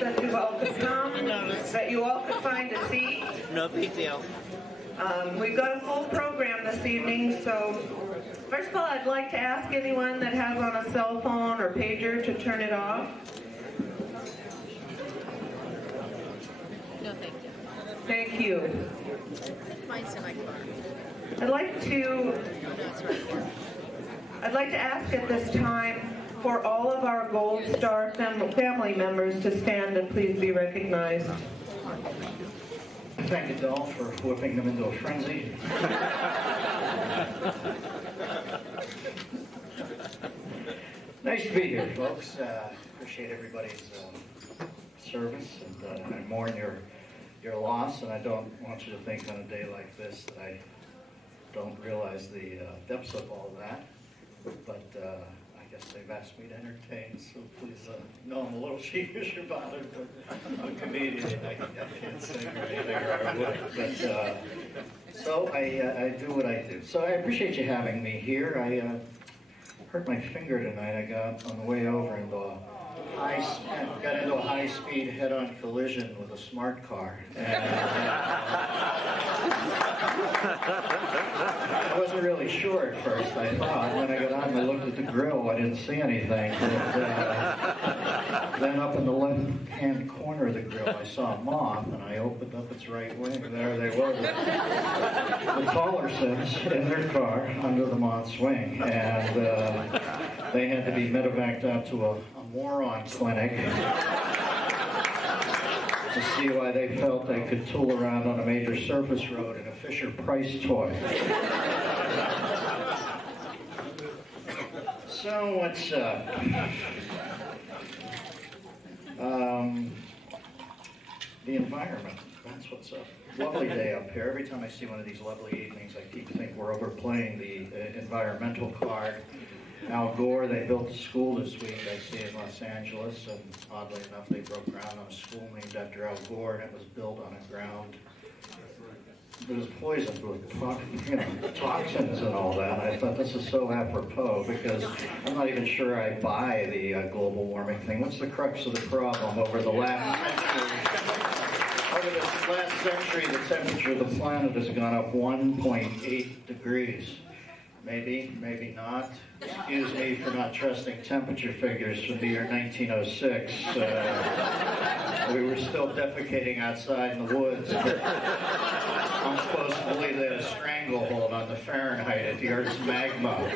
that you all could come, that you all could find a seat. No big deal. We've got a full program this evening, so first of all, I'd like to ask anyone that has on a cell phone or pager to turn it off. No, thank you. Thank you. Mine's in my car. I'd like to No, it's right here. ask at this time for all of our Gold Star family members to stand and please be recognized. Thank you, Dahl, for whipping them into a frenzy. Nice to be here, folks. Appreciate everybody's service, and I mourn your loss. And I don't want you to think on a day like this that I don't realize the depths of all of that. But I guess they've asked me to entertain, so please know I'm a little sheepish about it, but I'm a comedian. I can't sing or anything, or I would. But so I do what I do. So I appreciate you having me here. I hurt my finger tonight. I got on the way over into a high-speed head-on collision with a smart car. I wasn't really sure at first, I thought. When I got on, I looked at the grill. I didn't see anything. Then up in the left-hand corner of the grill, I saw a moth, and I opened up its right wing, and there they were. The Tollersons in their car under the moth's wing, and they had to be medevaced out to a moron clinic to see why they felt they could tool around on a major surface road in a Fisher-Price toy. So what's up? The environment, that's what's up. Lovely day up here. Every time I see one of these lovely evenings, I keep thinking we're overplaying the environmental card. Al Gore, they built a school this week, I see, in Los Angeles, and oddly enough, they broke ground on a school named after Al Gore, and it was built on a ground that was poisoned with toxins and all that. I thought this is so apropos, because I'm not even sure I buy the global warming thing. What's the crux of the problem? Over this last century, the temperature of the planet has gone up 1.8 degrees. Maybe, maybe not. Excuse me for not trusting temperature figures from the year 1906. We were still defecating outside in the woods. I'm supposed to believe they had a stranglehold on the Fahrenheit at the Earth's magma.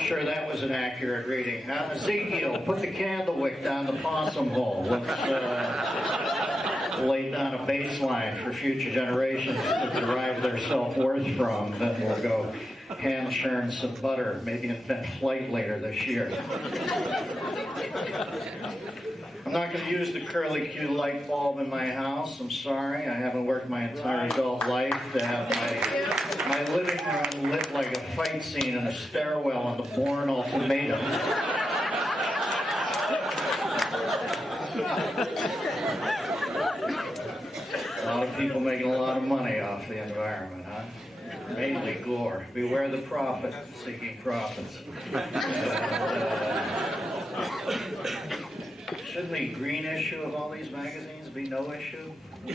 Sure, that was an accurate reading. Huh? Ezekiel, put the candle wick down the possum hole. Let's lay down a baseline for future generations to derive their self-worth from. Then we'll go hand churn some butter, maybe invent flight later this year. I'm not going to use the curly Q light bulb in my house. I'm sorry. I haven't worked my entire adult life to have my living room lit like a fight scene in a stairwell on the Bourne Ultimatum. A lot of people making a lot of money off the environment, huh? Mainly Gore. Beware the prophet, seeking profits. Shouldn't the green issue of all these magazines be no issue? I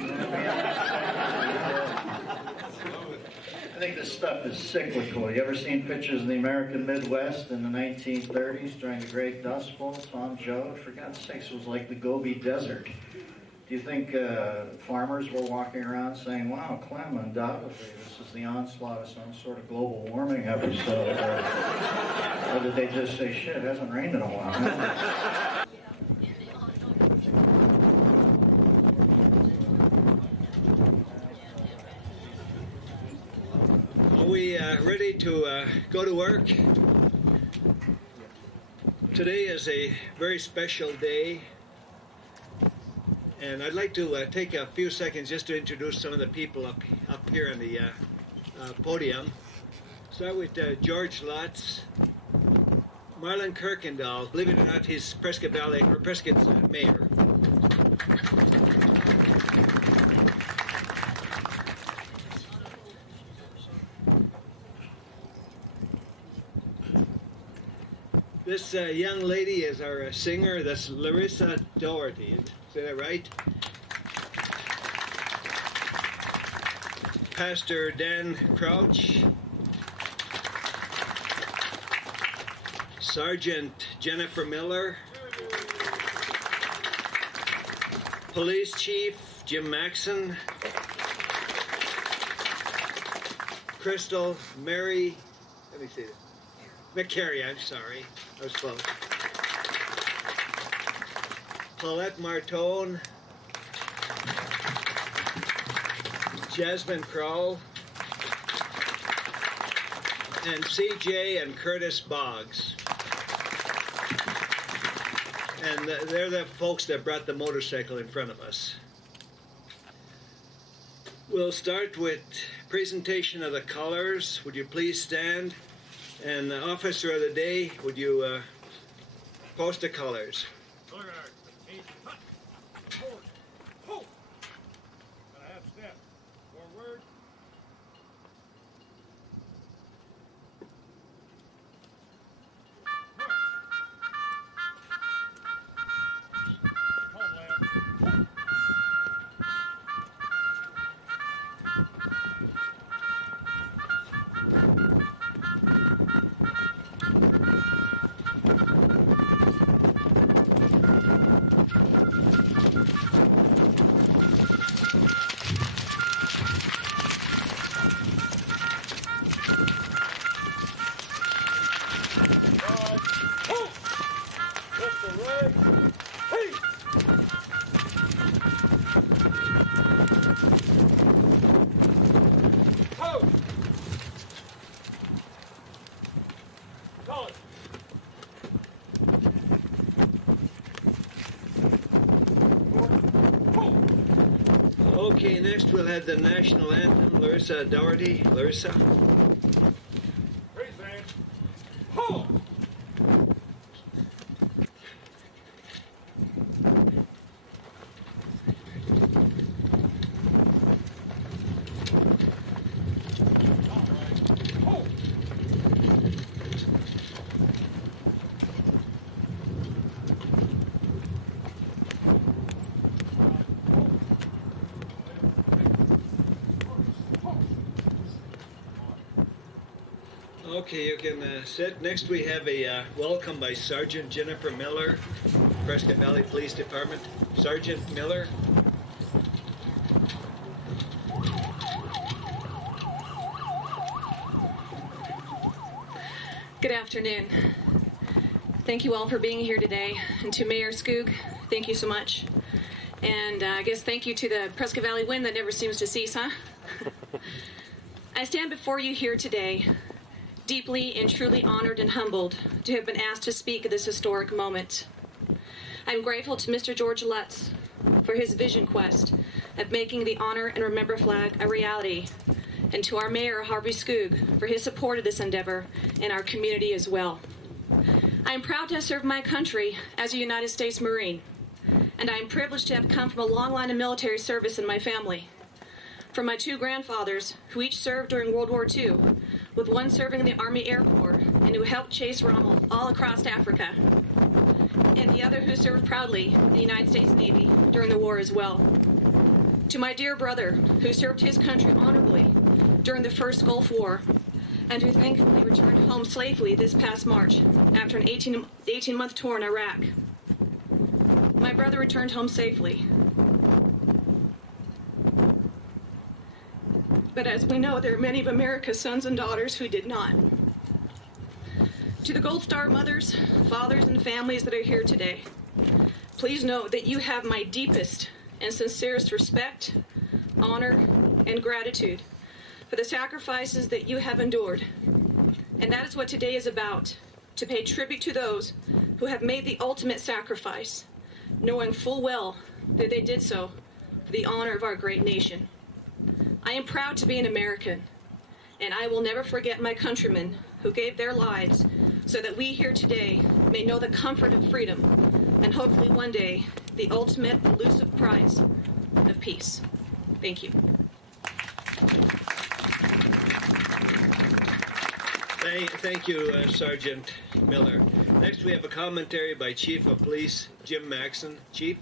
think this stuff is cyclical. You ever seen pictures of the American Midwest in the 1930s during the Great Dust Bowl? Tom Joad, for God's sakes, it was like the Gobi Desert. Do you think farmers were walking around saying, wow, Clem, undoubtedly this is the onslaught of some sort of global warming episode? Or did they just say, shit, it hasn't rained in a while? Are we ready to go to work? Today is a very special day. And I'd like to take a few seconds just to introduce some of the people up here on the podium. Start with George Lutz, Marlon Kirkendall. Believe it or not, he's Prescott Valley, or Prescott's mayor. This young lady is our singer. That's Larissa Doherty. Say that right? Pastor Dan Crouch. Sergeant Jennifer Miller. Police Chief Jim Maxon. Crystal Mary, let me see this. McCary, I'm sorry. I was close. Paulette Martone. Jasmine Kroll. And CJ and Curtis Boggs. And they're the folks that brought the motorcycle in front of us. We'll start with presentation of the colors. Would you please stand? And the officer of the day, would you post the colors? Okay, next we'll have the national anthem. Larissa Doherty. Larissa. Praise band. Ho! Okay, you can sit. Next we have a welcome by Sergeant Jennifer Miller, Prescott Valley Police Department. Sergeant Miller. Good afternoon. Thank you all for being here today. And to Mayor Skoog, thank you so much. And I guess thank you to the Prescott Valley wind that never seems to cease, huh? I stand before you here today, deeply and truly honored and humbled to have been asked to speak at this historic moment. I'm grateful to Mr. George Lutz for his vision quest of making the Honor and Remember flag a reality, and to our Mayor, Harvey Skoog, for his support of this endeavor and our community as well. I am proud to have served my country as a United States Marine, and I am privileged to have come from a long line of military service in my family. From my two grandfathers, who each served during World War II, with one serving in the Army Air Corps and who helped chase Rommel all across Africa, and the other who served proudly in the United States Navy during the war as well. To my dear brother, who served his country honorably during the first Gulf War, and who thankfully returned home safely this past March after an 18-month tour in Iraq. My brother returned home safely. But as we know, there are many of America's sons and daughters who did not. To the Gold Star mothers, fathers, and families that are here today, please know that you have my deepest and sincerest respect, honor, and gratitude for the sacrifices that you have endured. And that is what today is about, to pay tribute to those who have made the ultimate sacrifice, knowing full well that they did so for the honor of our great nation. I am proud to be an American, and I will never forget my countrymen who gave their lives so that we here today may know the comfort of freedom and hopefully one day the ultimate elusive prize of peace. Thank you. Thank you, Sergeant Miller. Next, we have a commentary by Chief of Police Jim Maxson. Chief?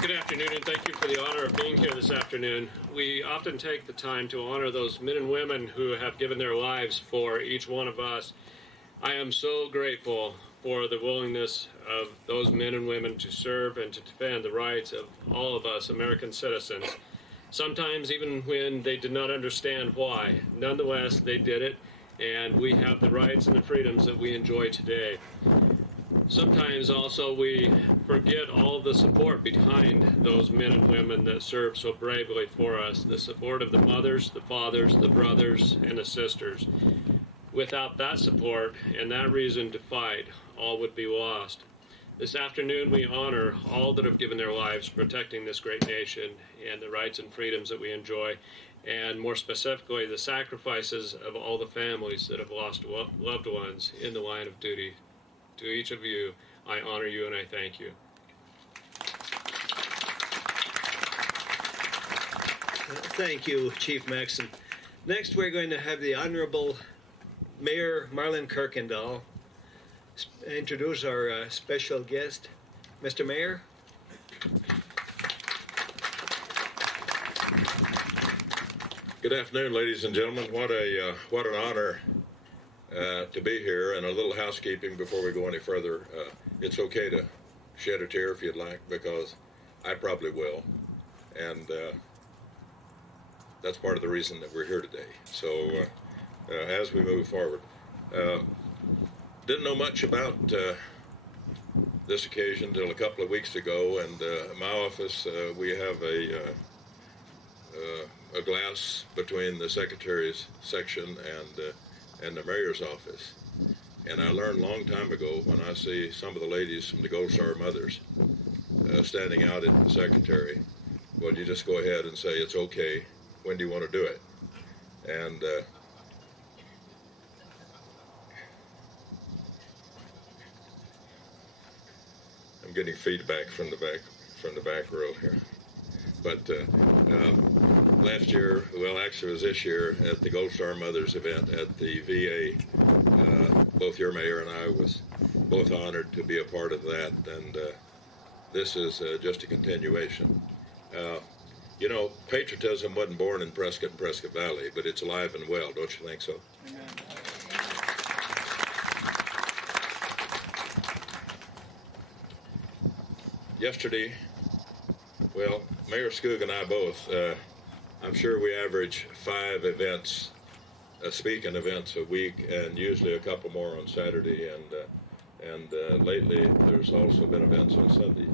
Good afternoon, and thank you for the honor of being here this afternoon. We often take the time to honor those men and women who have given their lives for each one of us. I am so grateful for the willingness of those men and women to serve and to defend the rights of all of us American citizens. Sometimes even when they did not understand why. Nonetheless, they did it, and we have the rights and the freedoms that we enjoy today. Sometimes also we forget all of the support behind those men and women that serve so bravely for us, the support of the mothers, the fathers, the brothers, and the sisters. Without that support and that reason to fight, all would be lost. This afternoon we honor all that have given their lives protecting this great nation and the rights and freedoms that we enjoy, and more specifically the sacrifices of all the families that have lost loved ones in the line of duty. To each of you, I honor you and I thank you. Thank you, Chief Maxson. Next, we're going to have the Honorable Mayor Marlin Kirkendall introduce our special guest. Mr. Mayor? Good afternoon, ladies and gentlemen. What an honor to be here. And a little housekeeping before we go any further. It's okay to shed a tear if you'd like, because I probably will. And that's part of the reason that we're here today. So as we move forward, didn't know much about this occasion until a couple of weeks ago. And in my office, we have a glass between the secretary's section and the mayor's office. And I learned a long time ago when I see some of the ladies from the Gold Star Mothers standing out at the secretary, well, you just go ahead and say, it's okay. When do you want to do it? And I'm getting feedback from the back row here. But last year, well, actually it was this year at the Gold Star Mothers event at the VA, both your mayor and I was both honored to be a part of that, and this is just a continuation. You know, patriotism wasn't born in Prescott and Prescott Valley, but it's alive and well, don't you think so? Amen. Yesterday, well, Mayor Skoog and I both, I'm sure we average 5 events, speaking events a week, and usually a couple more on Saturday, and lately there's also been events on Sunday.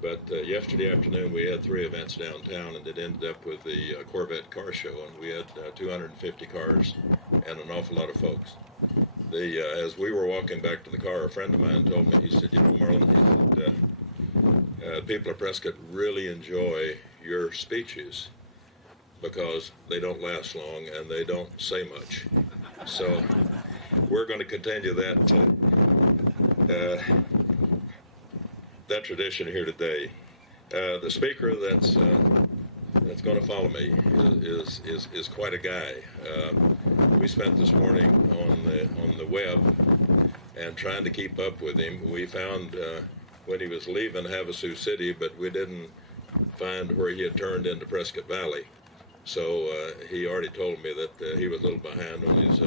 But yesterday afternoon we had 3 events downtown, and it ended up with the Corvette car show, and we had 250 cars and an awful lot of folks. As we were walking back to the car, a friend of mine told me, he said, you know, Marlon, he said, people of Prescott really enjoy your speeches because they don't last long and they don't say much. So we're going to continue that tradition here today. The speaker that's going to follow me is quite a guy. We spent this morning on the web and trying to keep up with him. We found when he was leaving Havasu City, but we didn't find where he had turned into Prescott Valley. So he already told me that he was a little behind on his,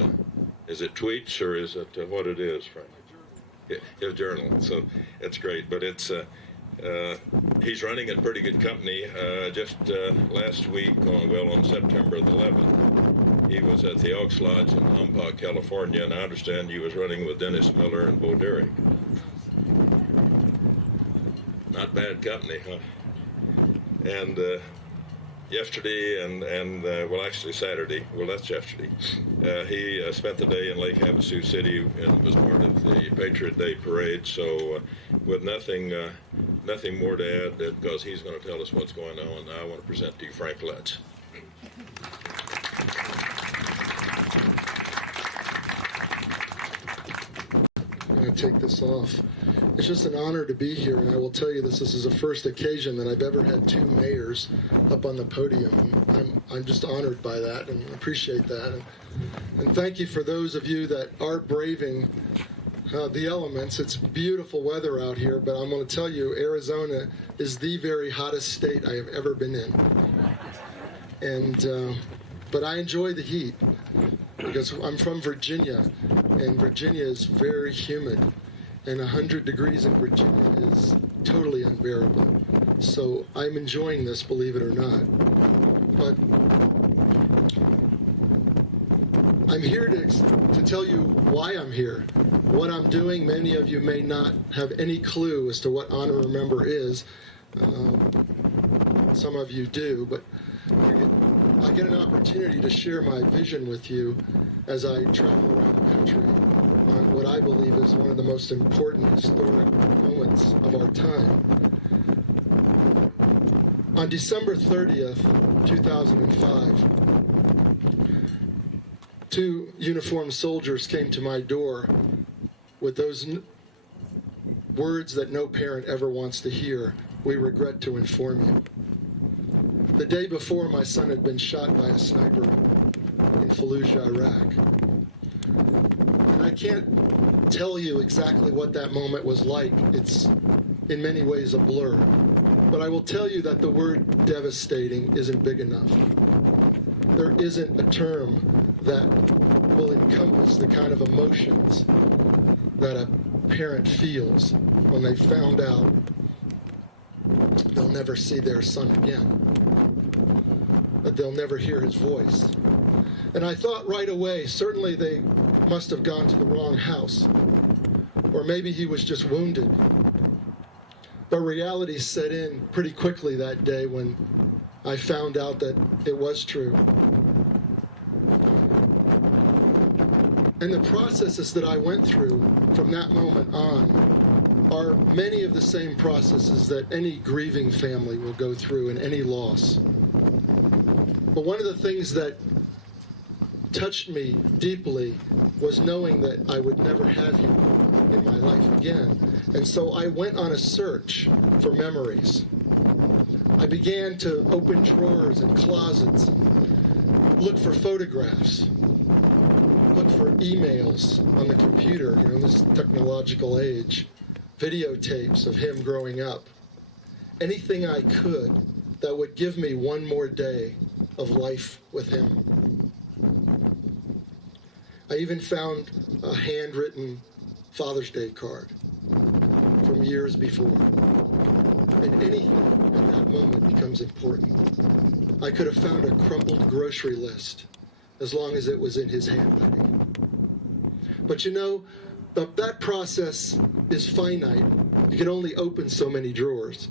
is it tweets or is it what it is, Frank? His journal. So it's great, but it's he's running in pretty good company. Just last week, on September the 11th, he was at the Elks Lodge in Lompoc, California, and I understand he was running with Dennis Miller and Bo Derrick. Not bad company, huh? And yesterday well, actually Saturday, well, that's yesterday, he spent the day in Lake Havasu City and was part of the Patriot Day Parade. So with nothing more to add, because he's going to tell us what's going on, I want to present to you Frank Lutz. I'm going to take this off. It's just an honor to be here, and I will tell you this is the first occasion that I've ever had two mayors up on the podium. I'm just honored by that and appreciate that. And thank you for those of you that are braving the elements. It's beautiful weather out here, but I'm going to tell you, Arizona is the very hottest state I have ever been in. And but I enjoy the heat because I'm from Virginia, and Virginia is very humid. And 100 degrees in Virginia is totally unbearable. So I'm enjoying this, believe it or not. But I'm here to tell you why I'm here, what I'm doing. Many of you may not have any clue as to what Honor and Remember is. Some of you do, but I get an opportunity to share my vision with you as I travel around the country on what I believe is one of the most important historic moments of our time. On December 30th, 2005, two uniformed soldiers came to my door with those words that no parent ever wants to hear. We regret to inform you. The day before, my son had been shot by a sniper in Fallujah, Iraq. And I can't tell you exactly what that moment was like. It's in many ways a blur. But I will tell you that the word devastating isn't big enough. There isn't a term that will encompass the kind of emotions that a parent feels when they found out they'll never see their son again, that they'll never hear his voice. And I thought right away, certainly they must have gone to the wrong house, or maybe he was just wounded. But reality set in pretty quickly that day when I found out that it was true. And the processes that I went through from that moment on are many of the same processes that any grieving family will go through in any loss. But one of the things that touched me deeply was knowing that I would never have you in my life again. And so I went on a search for memories. I began to open drawers and closets, look for photographs, look for emails on the computer, in this technological age, videotapes of him growing up. Anything I could that would give me one more day of life with him. I even found a handwritten Father's Day card from years before. And anything at that moment becomes important. I could have found a crumpled grocery list as long as it was in his handwriting. But that process is finite. You can only open so many drawers.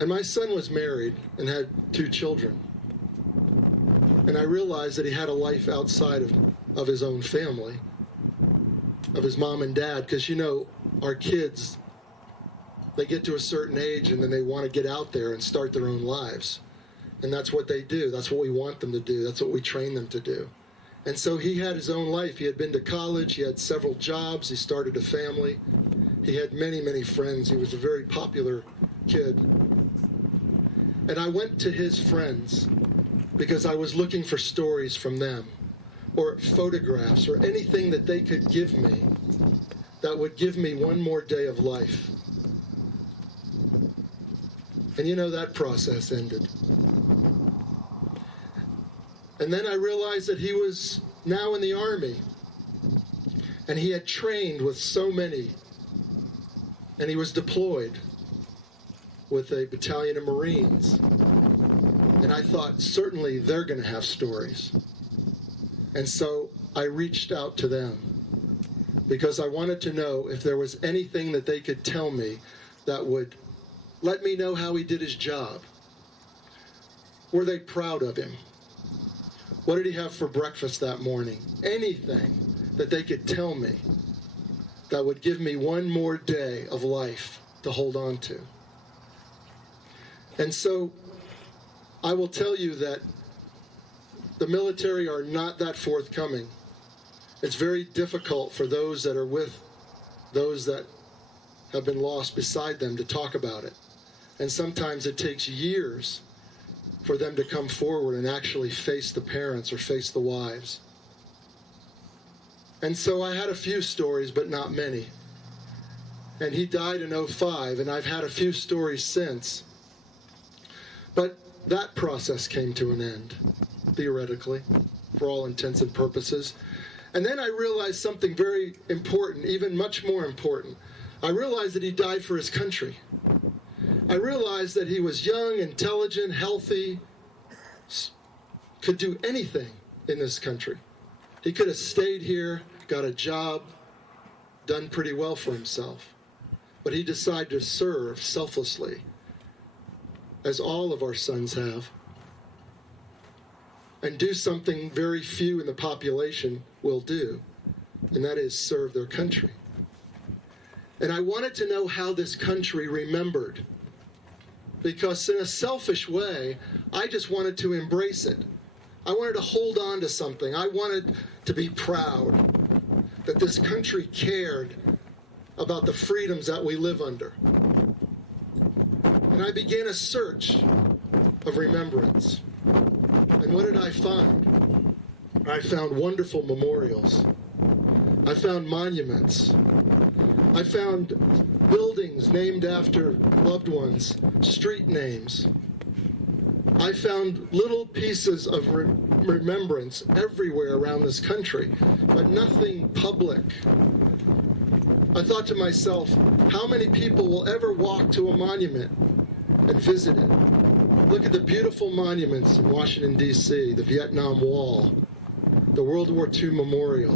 And my son was married and had 2 children. And I realized that he had a life outside of his own family, of his mom and dad, because our kids, they get to a certain age and then they want to get out there and start their own lives. And that's what they do. That's what we want them to do. That's what we train them to do. And so he had his own life. He had been to college. He had several jobs. He started a family. He had many, many friends. He was a very popular kid. And I went to his friends because I was looking for stories from them, or photographs, or anything that they could give me that would give me one more day of life. And that process ended. And then I realized that he was now in the Army, and he had trained with so many, and he was deployed with a battalion of Marines. And I thought, certainly they're going to have stories. And so I reached out to them because I wanted to know if there was anything that they could tell me that would let me know how he did his job. Were they proud of him? What did he have for breakfast that morning? Anything that they could tell me that would give me one more day of life to hold on to. And so I will tell you that the military are not that forthcoming It's very difficult for those that are with those that have been lost beside them to talk about it. And sometimes it takes years for them to come forward and actually face the parents or face the wives. And so I had a few stories, but not many. And he died in 2005, and I've had a few stories since. But that process came to an end, theoretically, for all intents and purposes. And then I realized something very important, even much more important. I realized that he died for his country. I realized that he was young, intelligent, healthy, could do anything in this country. He could have stayed here, got a job, done pretty well for himself. But he decided to serve selflessly, as all of our sons have, and do something very few in the population will do, and that is serve their country. And I wanted to know how this country remembered, because in a selfish way, I just wanted to embrace it. I wanted to hold on to something. I wanted to be proud that this country cared about the freedoms that we live under. And I began a search of remembrance. And what did I find? I found wonderful memorials. I found monuments. I found buildings named after loved ones, street names. I found little pieces of remembrance everywhere around this country, but nothing public. I thought to myself, how many people will ever walk to a monument and visit it? Look at the beautiful monuments in Washington, D.C., the Vietnam Wall, the World War II Memorial.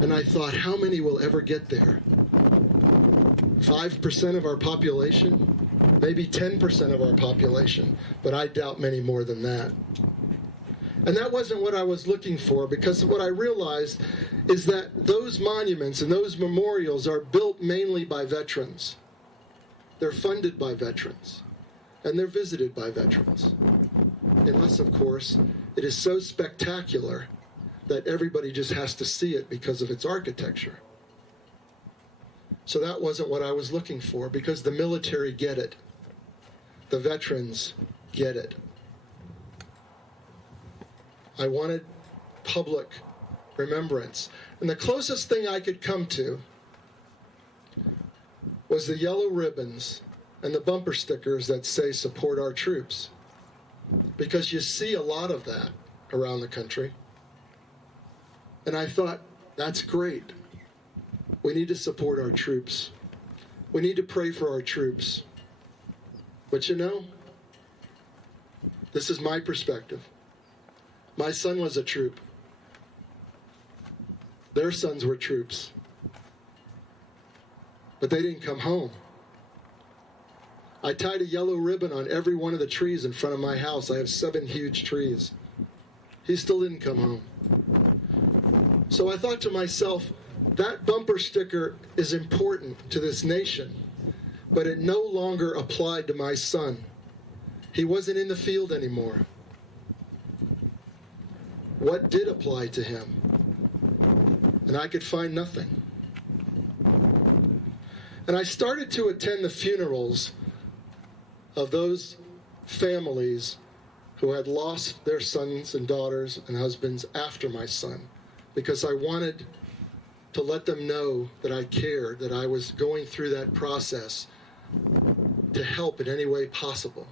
And I thought, how many will ever get there? 5% of our population? Maybe 10% of our population, but I doubt many more than that. And that wasn't what I was looking for, because what I realized is that those monuments and those memorials are built mainly by veterans. They're funded by veterans, and they're visited by veterans. Unless, of course, it is so spectacular that everybody just has to see it because of its architecture. So that wasn't what I was looking for, because the military get it. The veterans get it. I wanted public remembrance. And the closest thing I could come to was the yellow ribbons and the bumper stickers that say support our troops. Because you see a lot of that around the country. And I thought, that's great. We need to support our troops. We need to pray for our troops. But you know, this is my perspective. My son was a troop. Their sons were troops. But they didn't come home. I tied a yellow ribbon on every one of the trees in front of my house. I have 7 huge trees. He still didn't come home. So I thought to myself, that bumper sticker is important to this nation, but it no longer applied to my son. He wasn't in the field anymore. What did apply to him? And I could find nothing. And I started to attend the funerals of those families who had lost their sons and daughters and husbands after my son, because I wanted to let them know that I cared, that I was going through that process to help in any way possible.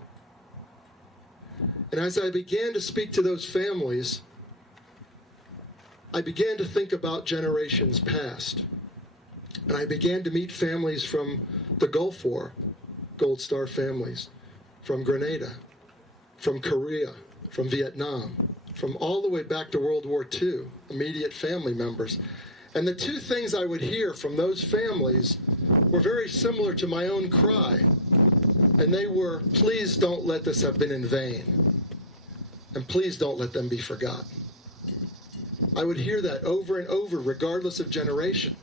And as I began to speak to those families, I began to think about generations past. And I began to meet families from the Gulf War, Gold Star families, from Grenada, from Korea, from Vietnam, from all the way back to World War II, immediate family members. And the two things I would hear from those families were very similar to my own cry. And they were, please don't let this have been in vain. And please don't let them be forgotten. I would hear that over and over, regardless of generation.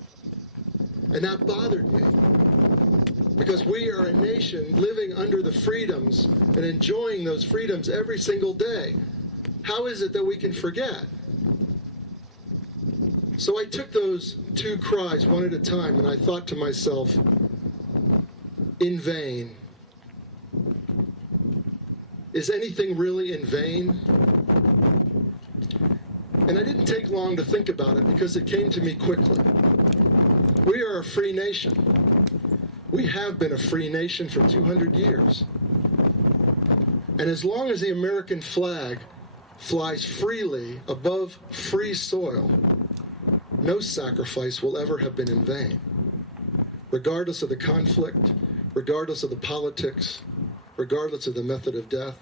And that bothered me. Because we are a nation living under the freedoms and enjoying those freedoms every single day. How is it that we can forget? So I took those two cries one at a time, and I thought to myself, in vain. Is anything really in vain? And I didn't take long to think about it because it came to me quickly. We are a free nation. We have been a free nation for 200 years. And as long as the American flag flies freely above free soil, no sacrifice will ever have been in vain. Regardless of the conflict, regardless of the politics, regardless of the method of death,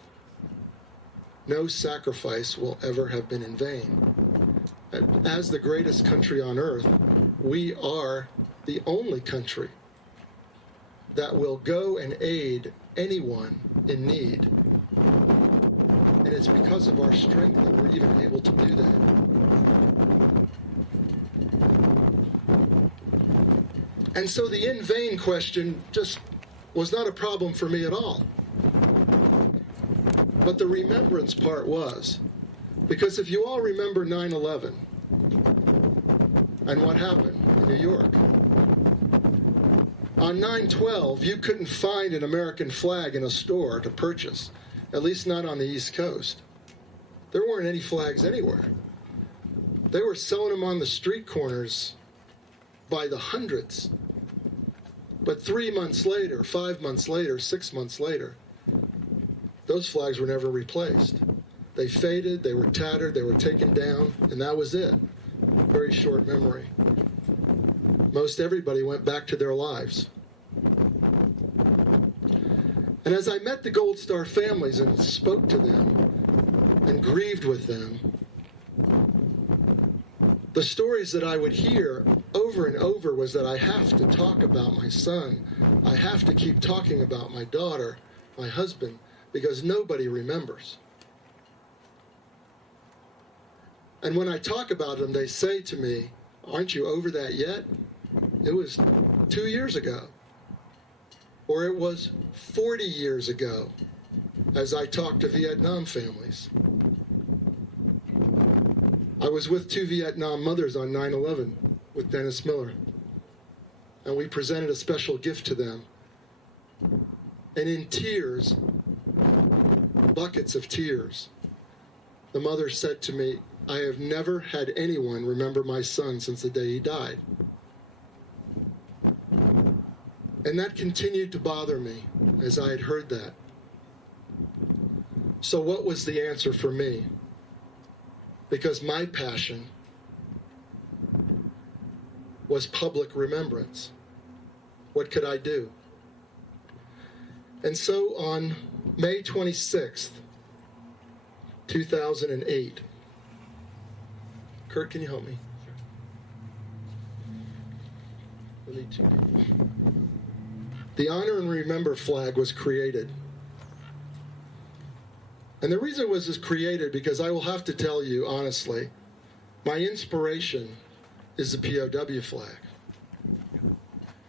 no sacrifice will ever have been in vain. As the greatest country on earth, we are the only country that will go and aid anyone in need. And it's because of our strength that we're even able to do that. And so the in vain question just was not a problem for me at all. But the remembrance part was. Because if you all remember 9/11 and what happened in New York, on 9/12 you couldn't find an American flag in a store to purchase, at least not on the East Coast. There weren't any flags anywhere. They were selling them on the street corners by the hundreds. But 3 months later, 5 months later, 6 months later, those flags were never replaced. They faded, they were tattered, they were taken down, and that was it. Very short memory. Most everybody went back to their lives. And as I met the Gold Star families and spoke to them and grieved with them, the stories that I would hear over and over was that I have to talk about my son. I have to keep talking about my daughter, my husband, because nobody remembers. And when I talk about them, they say to me, "Aren't you over that yet? It was 2 years ago." Or it was 40 years ago, as I talked to Vietnam families. I was with 2 Vietnam mothers on 9/11 with Dennis Miller, and we presented a special gift to them. And in tears, buckets of tears, the mother said to me, "I have never had anyone remember my son since the day he died." And that continued to bother me as I had heard that. So what was the answer for me? Because my passion was public remembrance. What could I do? And so on May 26th, 2008, Kurt, can you help me? We need 2 people. The Honor and Remember flag was created. And the reason it was created because I will have to tell you honestly, my inspiration is the POW flag.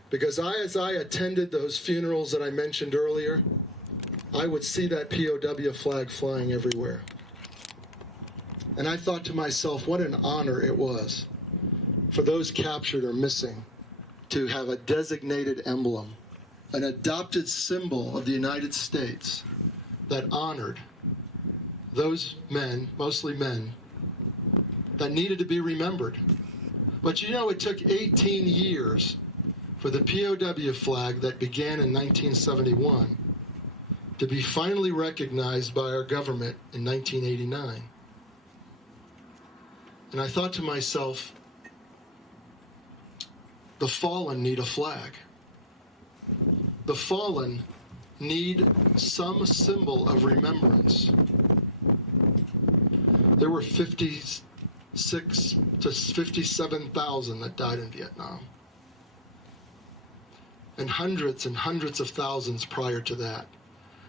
Because as I attended those funerals that I mentioned earlier, I would see that POW flag flying everywhere. And I thought to myself, what an honor it was for those captured or missing to have a designated emblem, an adopted symbol of the United States that honored those men, mostly men, that needed to be remembered. But you know, it took 18 years for the POW flag that began in 1971 to be finally recognized by our government in 1989. And I thought to myself, the fallen need a flag. The fallen need some symbol of remembrance. There were 56 to 57,000 that died in Vietnam. And hundreds of thousands prior to that.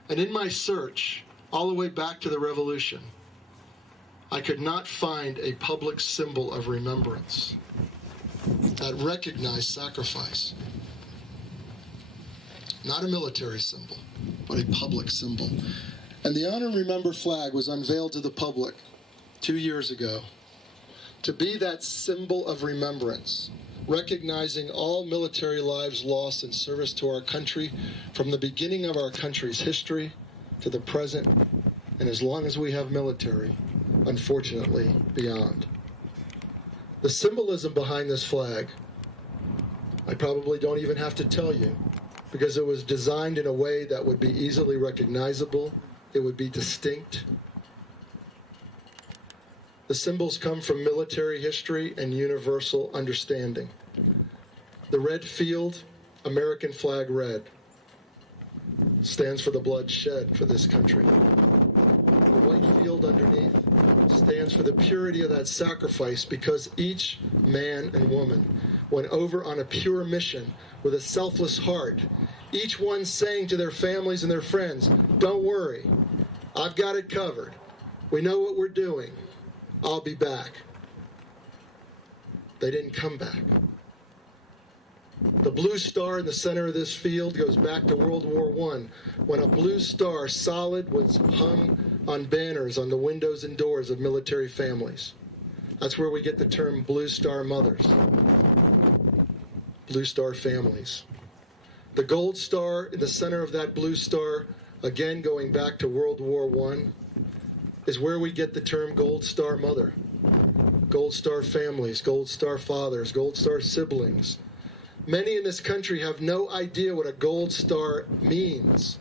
And in my search, all the way back to the Revolution, I could not find a public symbol of remembrance that recognized sacrifice. Not a military symbol, but a public symbol. And the Honor and Remember flag was unveiled to the public 2 years ago. to be that symbol of remembrance, recognizing all military lives lost in service to our country from the beginning of our country's history to the present, and as long as we have military, unfortunately, beyond. The symbolism behind this flag, I probably don't even have to tell you, because it was designed in a way that would be easily recognizable, it would be distinct. The symbols come from military history and universal understanding. The red field, American flag red, stands for the blood shed for this country. The white field underneath stands for the purity of that sacrifice, because each man and woman went over on a pure mission with a selfless heart, each one saying to their families and their friends, "Don't worry, I've got it covered. We know what we're doing. I'll be back." They didn't come back. The blue star in the center of this field goes back to World War I, when a blue star solid was hung on banners on the windows and doors of military families. That's where we get the term Blue Star Mothers, Blue Star families. The gold star in the center of that blue star, again going back to World War I, is where we get the term Gold Star Mother. Gold Star families, Gold Star fathers, Gold Star siblings. Many in this country have no idea what a gold star means.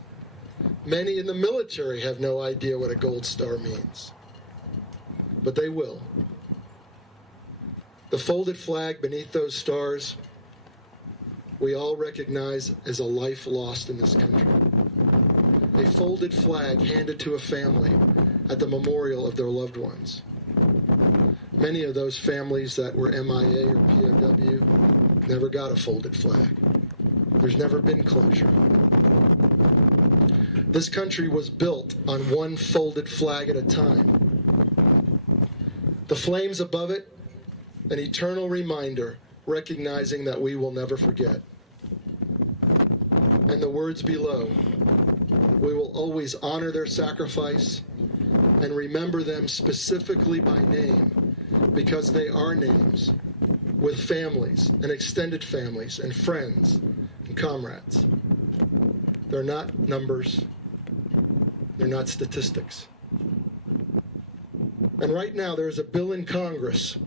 Many in the military have no idea what a gold star means. But they will. The folded flag beneath those stars, we all recognize as a life lost in this country. A folded flag handed to a family at the memorial of their loved ones. Many of those families that were MIA or POW never got a folded flag. There's never been closure. This country was built on one folded flag at a time. The flames above it, an eternal reminder, recognizing that we will never forget. And the words below, we will always honor their sacrifice and remember them specifically by name, because they are names, with families and extended families and friends and comrades. They're not numbers. They're not statistics. And right now there is a bill in Congress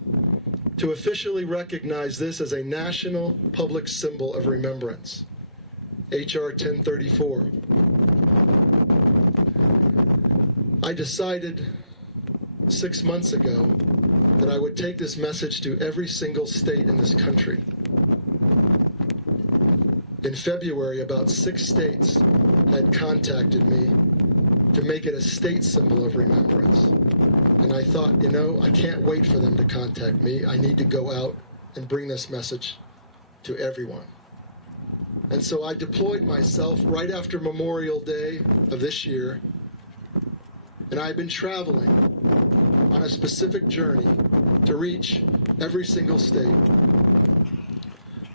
to officially recognize this as a national public symbol of remembrance. HR 1034. I decided 6 months ago that I would take this message to every single state in this country. In February, about 6 states had contacted me to make it a state symbol of remembrance. And I thought, I can't wait for them to contact me. I need to go out and bring this message to everyone. And so I deployed myself right after Memorial Day of this year, and I've been traveling on a specific journey to reach every single state.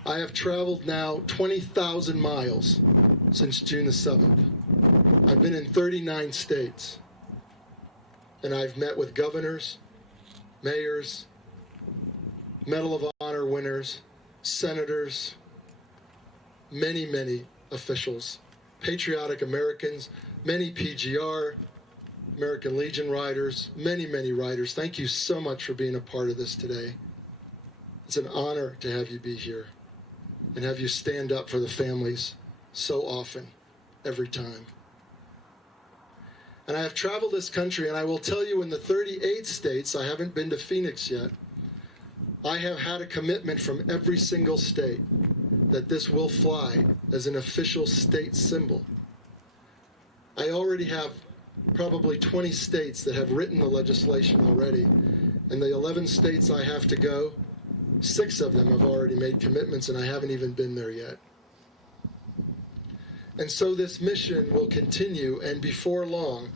I have traveled now 20,000 miles since June the 7th. I've been in 39 states, and I've met with governors, mayors, Medal of Honor winners, senators, many, many officials, patriotic Americans, many PGR, American Legion riders, many, many riders. Thank you so much for being a part of this today. It's an honor to have you be here and have you stand up for the families so often, every time. And I have traveled this country, and I will tell you, in the 38 states, I haven't been to Phoenix yet, I have had a commitment from every single state that this will fly as an official state symbol. I already have probably 20 states that have written the legislation already, and the 11 states I have to go, 6 of them have already made commitments, and I haven't even been there yet. And so this mission will continue, and before long,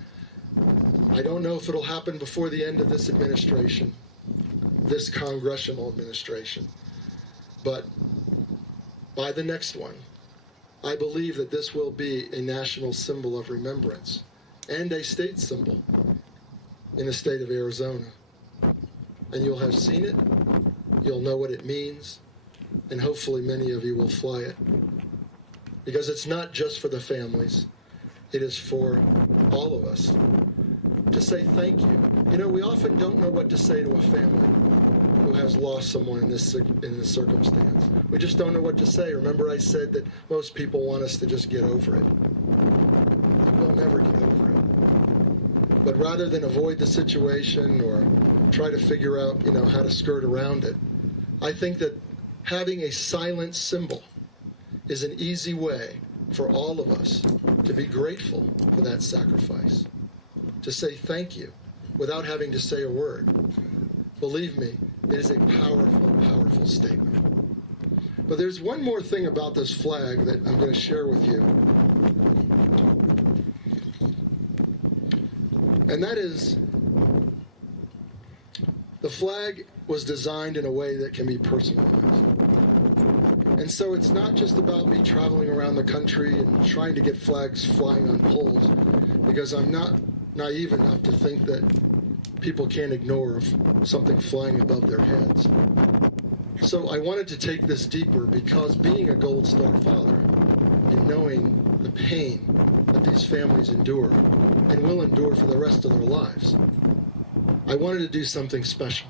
I don't know if it'll happen before the end of this administration, this congressional administration, but by the next one, I believe that this will be a national symbol of remembrance and a state symbol in the state of Arizona. and you'll have seen it, you'll know what it means, and hopefully many of you will fly it. Because it's not just for the families, it is for all of us to say thank you. You know, we often don't know what to say to a family who has lost someone in this circumstance. We just don't know what to say. Remember I said that most people want us to just get over it. We'll never get over it. But rather than avoid the situation or try to figure out, how to skirt around it, I think that having a silent symbol is an easy way for all of us to be grateful for that sacrifice, to say thank you without having to say a word. Believe me, it is a powerful, powerful statement. But there's one more thing about this flag that I'm going to share with you. And that is, the flag was designed in a way that can be personalized. And so it's not just about me traveling around the country and trying to get flags flying on poles, because I'm not naive enough to think that people can't ignore something flying above their heads. So I wanted to take this deeper, because being a Gold Star father and knowing the pain that these families endure and will endure for the rest of their lives, I wanted to do something special.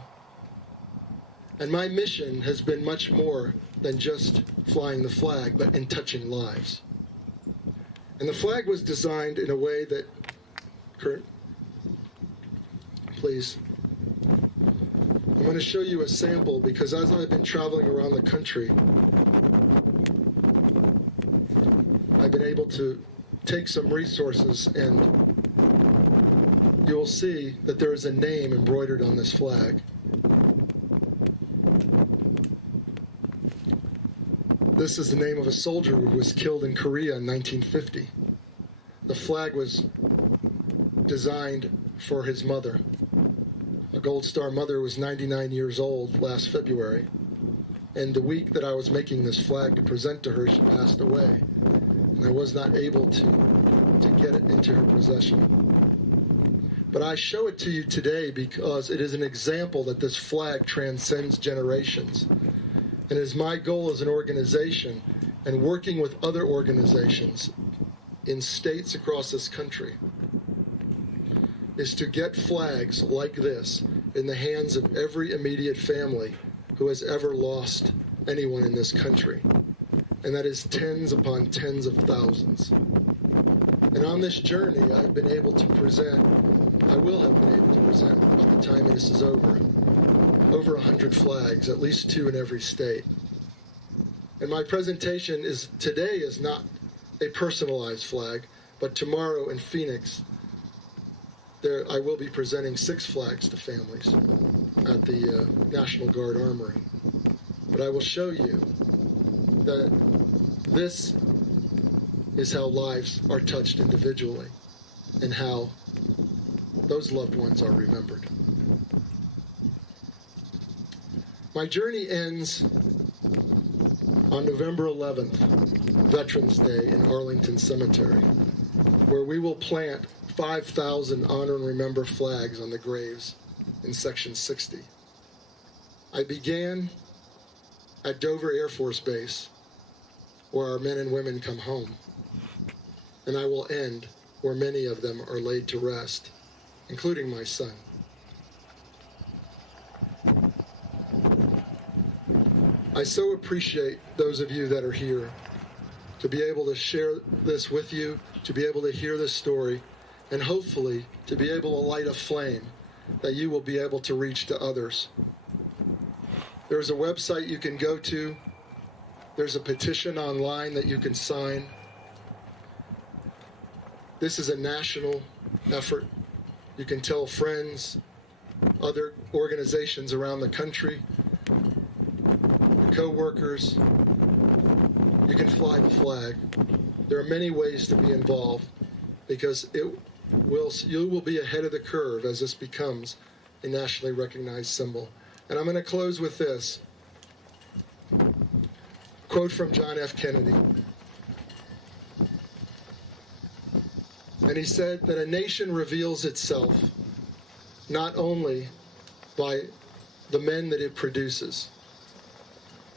And my mission has been much more than just flying the flag, but in touching lives. And the flag was designed in a way that, Kurt, please. I'm going to show you a sample, because as I've been traveling around the country, I've been able to take some resources, and you'll see that there is a name embroidered on this flag. This is the name of a soldier who was killed in Korea in 1950. The flag was designed for his mother. A Gold Star mother was 99 years old last February, and the week that I was making this flag to present to her, she passed away, and I was not able to get it into her possession. But I show it to you today because it is an example that this flag transcends generations. And it is my goal as an organization, and working with other organizations in states across this country, is to get flags like this in the hands of every immediate family who has ever lost anyone in this country. And that is tens upon tens of thousands. And on this journey, I've been able to present, I will have been able to present by the time this is over 100 flags, at least 2 in every state. And my presentation today is not a personalized flag, but tomorrow in Phoenix, I will be presenting 6 flags to families at the National Guard Armory. But I will show you that this is how lives are touched individually and how those loved ones are remembered. My journey ends on November 11th, Veterans Day, in Arlington Cemetery, where we will plant 5,000 Honor and Remember flags on the graves in Section 60. I began at Dover Air Force Base, where our men and women come home, and I will end where many of them are laid to rest, including my son. I so appreciate those of you that are here to be able to share this with you, to be able to hear this story, and hopefully to be able to light a flame that you will be able to reach to others. There's a website you can go to. There's a petition online that you can sign. This is a national effort. You can tell friends, other organizations around the country, your co-workers. You can fly the flag. There are many ways to be involved, because you will be ahead of the curve as this becomes a nationally recognized symbol. And I'm going to close with this quote from John F. Kennedy. And he said that a nation reveals itself not only by the men that it produces,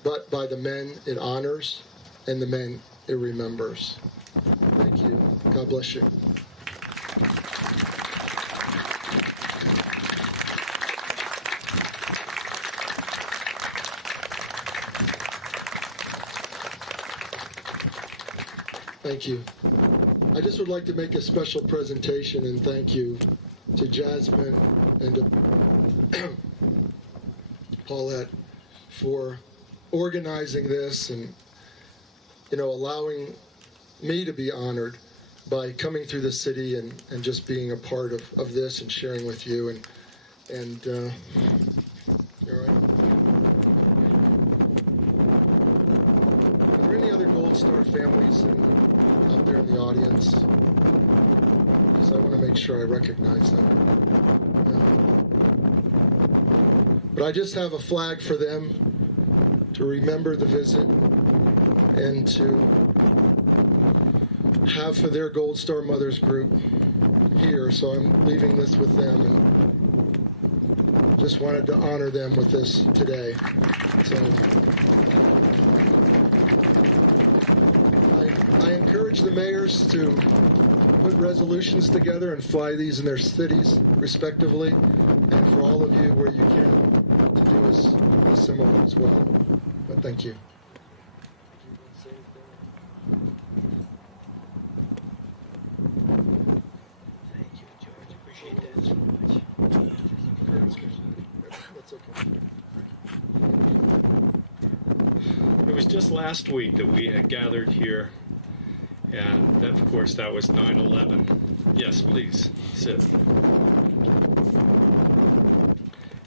but by the men it honors and the men it remembers. Thank you. God bless you. Thank you. I just would like to make a special presentation and thank you to Jasmine and to Paulette for organizing this and, allowing me to be honored by coming through the city and just being a part of this and sharing with you. And you all right? Are there any other Gold Star families out there in the audience? Because I want to make sure I recognize them. Yeah. But I just have a flag for them to remember the visit and to have for their Gold Star Mothers group here. So I'm leaving this with them and just wanted to honor them with this today. So I encourage the mayors to put resolutions together and fly these in their cities respectively, and for all of you where you can to do a similar as well. But thank you. Thank you, George. Appreciate that so much. That's okay. It was just last week that we had gathered here, and that, of course, that was 9/11. Yes, please, sit.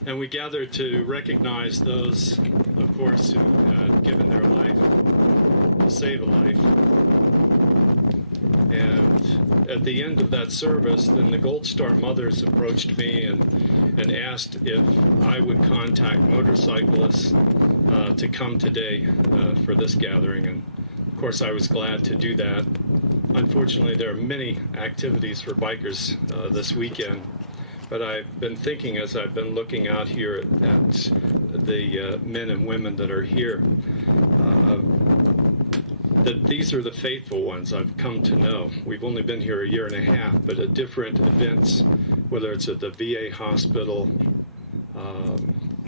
And we gathered to recognize those, of course, who had given their life to save a life. And at the end of that service, then the Gold Star Mothers approached me and asked if I would contact motorcyclists to come today for this gathering. And of course, I was glad to do that. Unfortunately, there are many activities for bikers this weekend, but I've been thinking as I've been looking out here at the men and women that are here, that these are the faithful ones I've come to know. We've only been here a year and a half, but at different events, whether it's at the VA hospital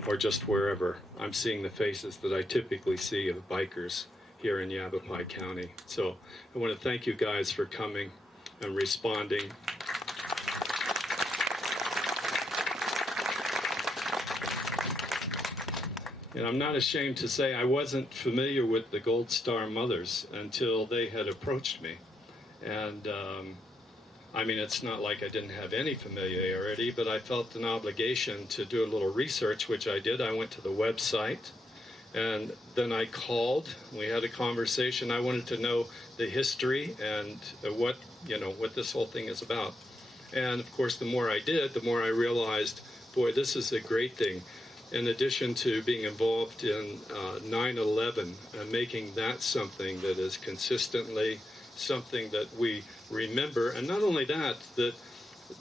or just wherever, I'm seeing the faces that I typically see of bikers here in Yavapai County. So I want to thank you guys for coming and responding. And I'm not ashamed to say I wasn't familiar with the Gold Star Mothers until they had approached me. And I mean, it's not like I didn't have any familiarity, but I felt an obligation to do a little research, which I did. I went to the website, and then I called. We had a conversation. I wanted to know the history and what this whole thing is about. And of course, the more I did, the more I realized, boy, this is a great thing. In addition to being involved in 9/11 and making that something that is consistently something that we remember, and not only that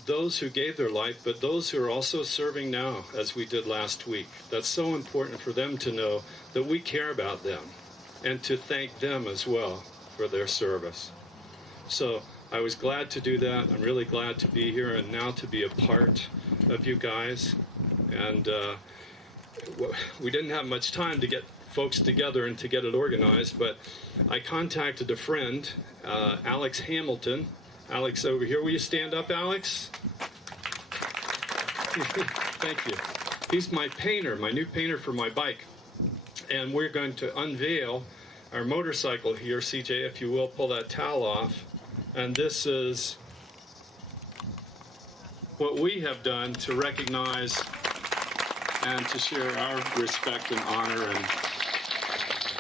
those who gave their life, but those who are also serving now, as we did last week. That's so important for them to know that we care about them, and to thank them as well for their service. So I was glad to do that. I'm really glad to be here and now to be a part of you guys. And we didn't have much time to get folks together and to get it organized, but I contacted a friend, Alex Hamilton. Alex, over here. Will you stand up, Alex? Thank you. He's my painter, my new painter for my bike. And we're going to unveil our motorcycle here. CJ, if you will, pull that towel off. And this is what we have done to recognize and to share our respect and honor and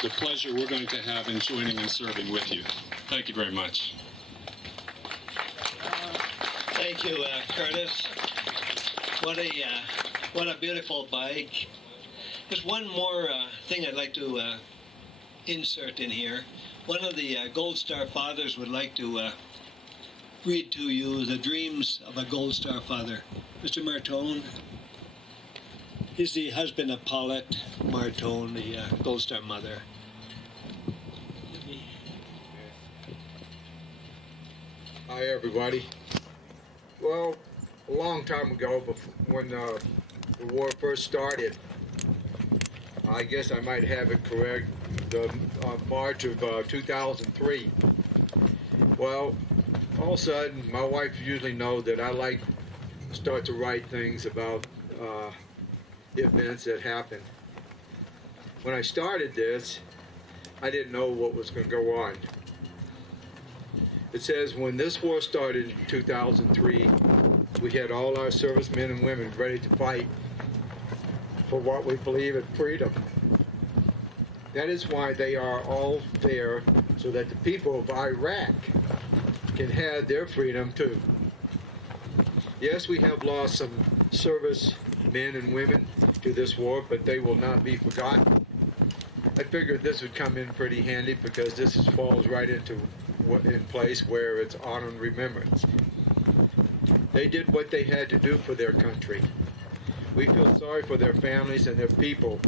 the pleasure we're going to have in joining and serving with you. Thank you very much. Thank you, Curtis. What a beautiful bike. There's one more thing I'd like to insert in here. One of the Gold Star Fathers would like to read to you the dreams of a Gold Star Father. Mr. Martone. He's the husband of Paulette Martone, the Gold Star mother. Hi, everybody. Well, a long time ago, when the war first started, I guess I might have it correct, March of 2003. Well, all of a sudden, my wife usually knows that I like to start to write things about events that happened. When I started this, I didn't know what was going to go on. It says, when this war started in 2003, we had all our servicemen and women ready to fight for what we believe is freedom. That is why they are all there, so that the people of Iraq can have their freedom too. Yes, we have lost some service men and women to this war, but they will not be forgotten. I figured this would come in pretty handy because this falls right into in place where it's honor and remembrance. They did what they had to do for their country. We feel sorry for their families and their people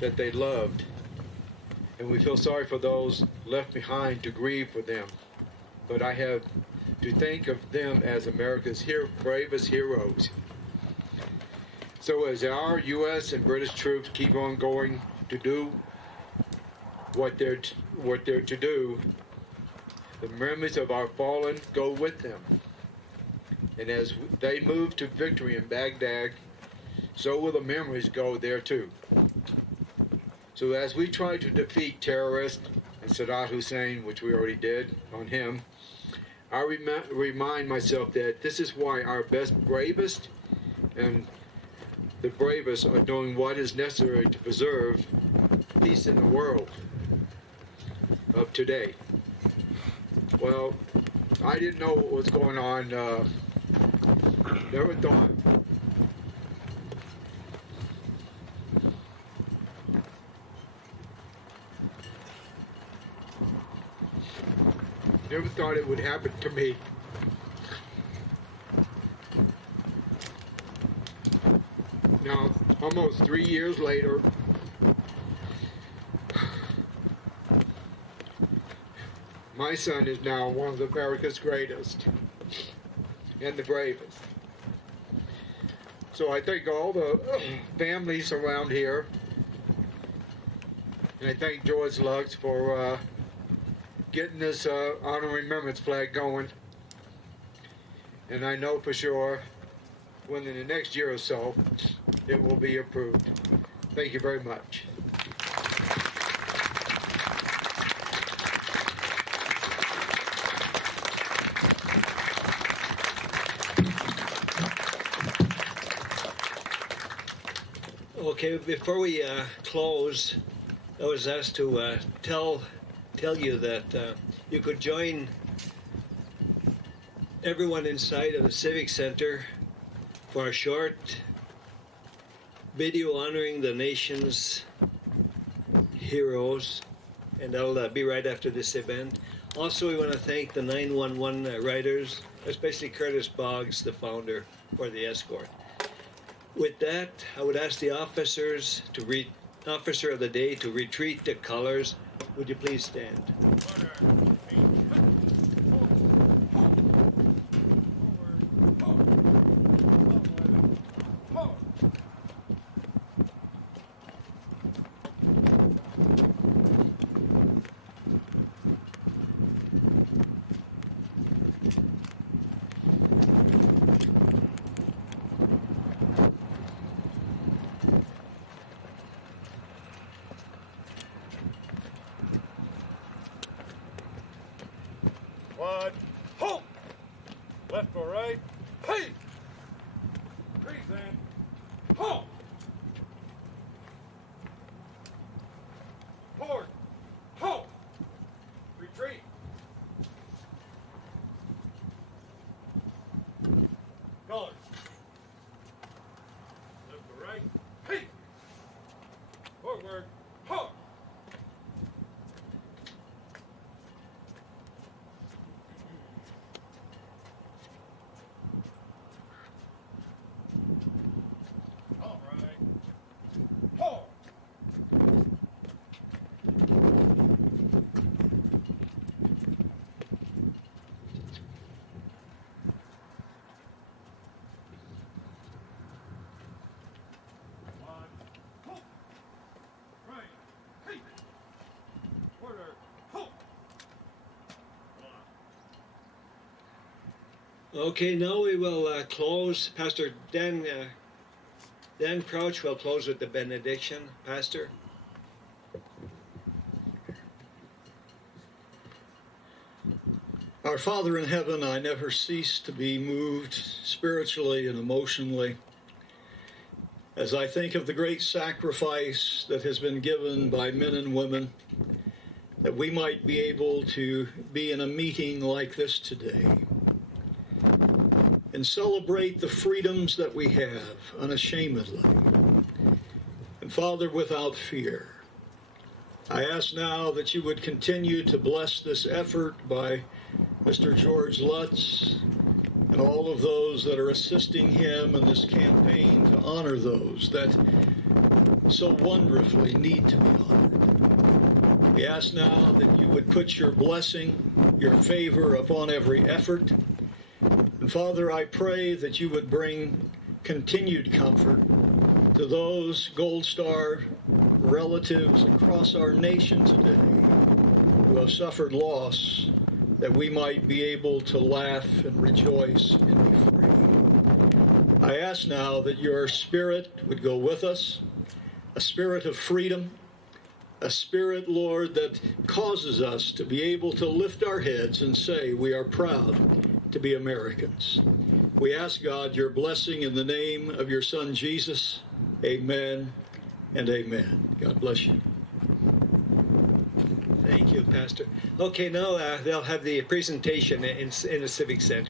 that they loved. And we feel sorry for those left behind to grieve for them. But I have to think of them as America's bravest heroes. So as our U.S. and British troops keep on going to do what they're to do, the memories of our fallen go with them. And as they move to victory in Baghdad, so will the memories go there too. So as we try to defeat terrorists and Saddam Hussein, which we already did on him, I remind myself that this is why our bravest and the bravest are doing what is necessary to preserve peace in the world of today. Well, I didn't know what was going on. Never thought. Never thought it would happen to me. Now, almost 3 years later, my son is now one of America's greatest and the bravest. So I thank all the families around here, and I thank George Lutz for getting this honor and remembrance flag going. And I know for sure, within the next year or so, it will be approved. Thank you very much. Okay, before we close, I was asked to tell you that you could join everyone inside of the Civic Center for a short video honoring the nation's heroes, and that'll be right after this event. Also, we want to thank the 911 riders, especially Curtis Boggs, the founder, for the escort. With that, I would ask the officers officer of the day to retreat to colors. Would you please stand? One, halt! Left or right, hey! Freeze in, halt! Forward, halt! Retreat. Colors. Left or right, hey! Forward, halt! Okay, now we will close. Pastor Dan Crouch will close with the benediction. Pastor. Our Father in heaven, I never cease to be moved spiritually and emotionally as I think of the great sacrifice that has been given by men and women that we might be able to be in a meeting like this today and celebrate the freedoms that we have unashamedly. And Father, without fear, I ask now that you would continue to bless this effort by Mr. George Lutz and all of those that are assisting him in this campaign to honor those that so wonderfully need to be honored. We ask now that you would put your blessing, your favor upon every effort. And Father, I pray that you would bring continued comfort to those Gold Star relatives across our nation today who have suffered loss, that we might be able to laugh and rejoice and be free. I ask now that your Spirit would go with us, a spirit of freedom, a spirit, Lord, that causes us to be able to lift our heads and say we are proud to be Americans. We ask, God, your blessing in the name of your Son, Jesus. Amen and amen. God bless you. Thank you, Pastor. Okay, now they'll have the presentation in the Civic Center.